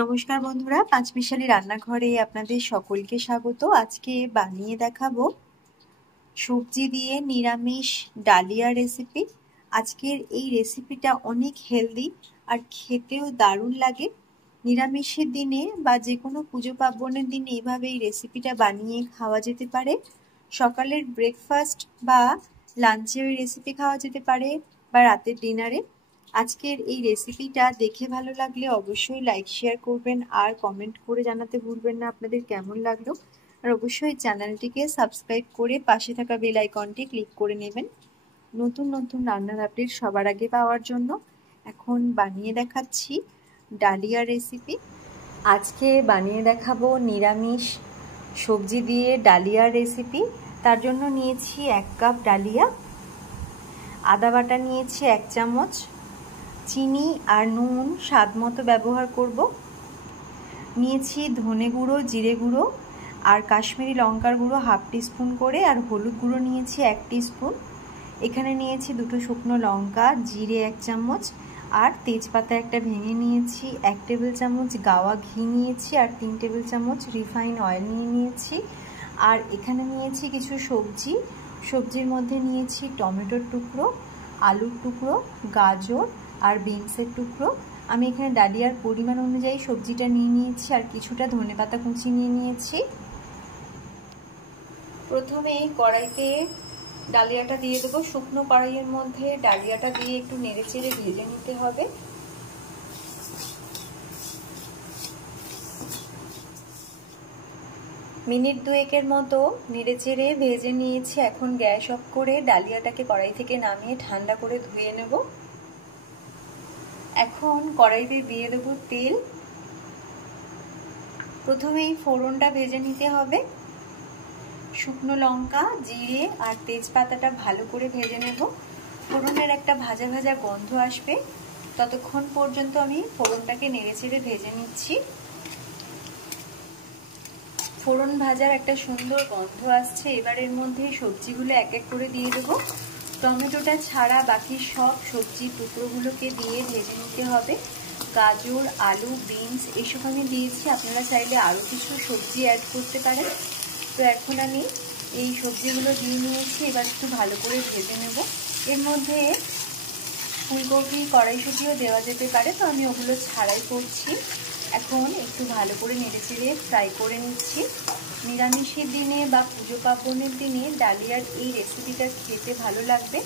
নমস্কার বন্ধুরা, পাঁচমিশালি রান্নাঘরে আপনাদের সকলকে স্বাগত। আজকে বানিয়ে দেখাবো সবজি দিয়ে নিরামিষ ডালিয়া রেসিপি। আজকের এই রেসিপিটা অনেক হেলদি আর খেতেও দারুণ লাগে। নিরামিষের দিনে বা যে কোনো পুজো পার্বণের দিনে এইভাবে এই রেসিপিটা বানিয়ে খাওয়া যেতে পারে। সকালের ব্রেকফাস্ট বা লাঞ্চে ওই রেসিপি খাওয়া যেতে পারে বা রাতের ডিনারে। আজকের এই রেসিপিটা দেখে ভালো লাগলে অবশ্যই লাইক শেয়ার করবেন আর কমেন্ট করে জানাতে ভুলবেন না আপনাদের কেমন লাগলো। আর অবশ্যই চ্যানেলটিকে সাবস্ক্রাইব করে পাশে থাকা বেল আইকনটি ক্লিক করে নেবেন নতুন নতুন রান্নার আপডেট সবার আগে পাওয়ার জন্য। এখন বানিয়ে দেখাচ্ছি ডালিয়া রেসিপি। আজকে বানিয়ে দেখাবো নিরামিষ সবজি দিয়ে ডালিয়া রেসিপি। তার জন্য নিয়েছি 1 কাপ ডালিয়া, আদা বাটা নিয়েছি 1 চামচ, চিনি আর নুন স্বাদ মতো ব্যবহার করব। নিয়েছি ধনে গুঁড়ো, জিরে গুঁড়ো আর কাশ্মীরি লঙ্কার গুঁড়ো 1/2 টিস্পুন করে, আর হলুদ গুঁড়ো নিয়েছি 1 টিস্পুন। এখানে নিয়েছি 2টো শুকনো লঙ্কা, জিরে 1 চামচ আর তেজপাতা একটা ভেঙে নিয়েছি, 1 টেবিল চামচ গাওয়া ঘি নিয়েছি আর 3 টেবিল চামচ রিফাইন অয়েল নিয়েছি। আর এখানে নিয়েছি কিছু সবজির মধ্যে নিয়েছি টমেটোর টুকরো, আলুর টুকরো, গাজর আর বিনসের টুকরো। আমি এখানে ডালিয়ার পরিমাণ অনুযায়ী সবজিটা নিয়ে নিয়েছি আর কিছুটা ধনেপাতা কুচি নিয়ে নিয়েছি। প্রথমে কড়াইতে ডালিয়াটা দিয়ে দেবো। শুকনো কড়াইয়ের মধ্যে ডালিয়াটা দিয়ে একটু নেড়েচেড়ে ভেজে নিতে হবে। মিনিট 2 মতো নেড়েচেড়ে ভেজে নিয়েছি। এখন গ্যাস অফ করে ডালিয়াটাকে কড়াই থেকে নামিয়ে ঠান্ডা করে ধুয়ে নেব। এখন কড়াইতে দিয়ে দেবো তেল। প্রথমেই ফোড়নটা ভেজে নিতে হবে। শুকনো লঙ্কা, জিরে আর তেজপাতাটা ভালো করে ভেজে নেব। ফোড়নের একটা ভাজা ভাজা গন্ধ আসবে, ততক্ষণ পর্যন্ত আমি ফোড়নটাকে নেড়েচেড়ে ভেজে নিচ্ছি। ফোড়ন ভাজার একটা সুন্দর গন্ধ আসছে। এবার এর মধ্যে সবজিগুলো এক এক করে দিয়ে দেবো। টমেটোটা ছাড়া বাকি সব সবজির টুকরোগুলোকে দিয়ে ভেজে নিতে হবে। গাজর, আলু, বিনস এসব আমি দিয়েছি, আপনারা চাইলে আরও কিছু সবজি অ্যাড করতে পারেন। তো এখন আমি এই সবজিগুলো দিয়ে নিয়েছি। এবার একটু ভালো করে ভেজে নেব। এর মধ্যে ফুলকপি, কড়াইশুঁটিও দেওয়া যেতে পারে, তো আমি ওগুলো ছাড়াই করছি। এখন একটু ভালো করে নেড়েচেড়ে ফ্রাই করে নিচ্ছি। নিরামিষের দিনে বা পুজো পার্বণের দিনে ডালিয়ার এই রেসিপিটা খেতে ভালো লাগবে।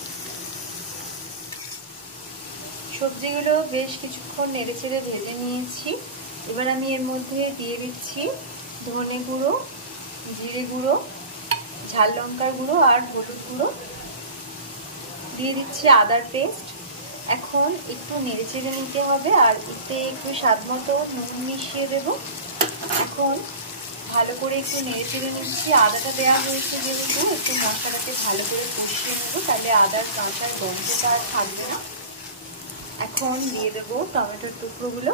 সবজিগুলো বেশ কিছুক্ষণ নেড়েচেড়ে ভেজে নিয়েছি। এবার আমি এর মধ্যে দিয়ে দিচ্ছি ধনে গুঁড়ো, জিরে গুঁড়ো, ঝাল লঙ্কার গুঁড়ো আর হলুদ গুঁড়ো। দিয়ে দিচ্ছি আদার পেস্ট। এখন একটু নেড়েচেড়ে নিতে হবে আর এতে একটু স্বাদ মতো নুন মিশিয়ে দেব। এখন ভালো করে একটু নেড়েচেড়ে নিচ্ছি। আদাটা দেওয়া হয়েছে যেহেতু একটু মশলাটাকে ভালো করে কষিয়ে নেব, তাহলে আদার কাঁচার গন্ধটা আর থাকবে না। এখন দিয়ে দেবো টমেটোর টুকরোগুলো।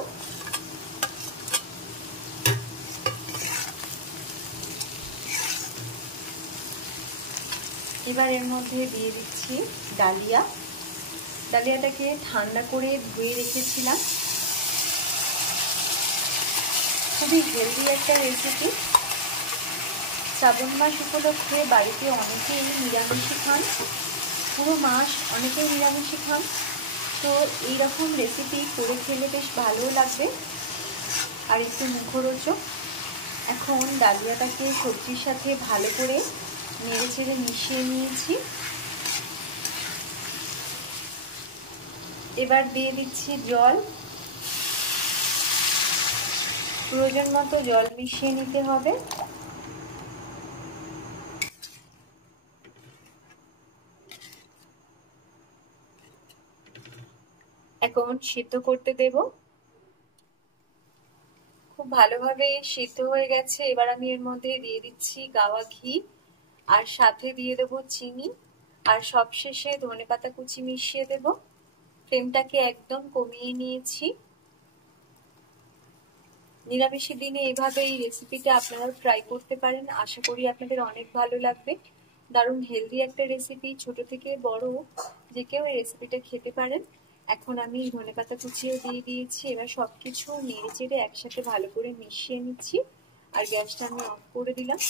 এবার এর মধ্যে দিয়ে দিচ্ছি ডালিয়াটাকে ঠান্ডা করে ধুয়ে রেখেছিলাম। খুবই হেলদি একটা রেসিপি। শ্রাবণ মাস উপলক্ষে বাড়িতে অনেকেই নিরামিষই খান, পুরো মাস অনেকেই নিরামিষই খান। তো এইরকম রেসিপি করে খেলে বেশ ভালোও লাগবে আর একটু মুখরোচক। এখন ডালিয়াটাকে সবজির সাথে ভালো করে নেড়েচেড়ে মিশিয়ে নিয়েছি। এবার দিয়ে দিচ্ছি জল। প্রয়োজন মতো জল মিশিয়ে নিতে হবে। এখন সিদ্ধ করতে দেব। খুব ভালোভাবে সিদ্ধ হয়ে গেছে। এবার আমি এর মধ্যে দিয়ে দিচ্ছি গাওয়া ঘি আর সাথে দিয়ে দেব চিনি আর সবশেষে ধনেপাতা কুচি মিশিয়ে দেব। ফ্লেমটাকে একদম কমিয়ে নিয়েছি। নিরামিষের দিনে এইভাবে এই রেসিপিটা আপনারা ট্রাই করতে পারেন। আশা করি আপনাদের অনেক ভালো লাগবে। দারুণ হেলদি একটা রেসিপি, ছোট থেকে বড় যে কেউ এই রেসিপিটা খেতে পারেন। এখন আমি ধনেপাতা কুচিও দিয়ে দিয়েছি। এবার সবকিছু নেড়ে চেড়ে একসাথে ভালো করে মিশিয়ে নিচ্ছি। আর গ্যাসটা আমি অফ করে দিলাম।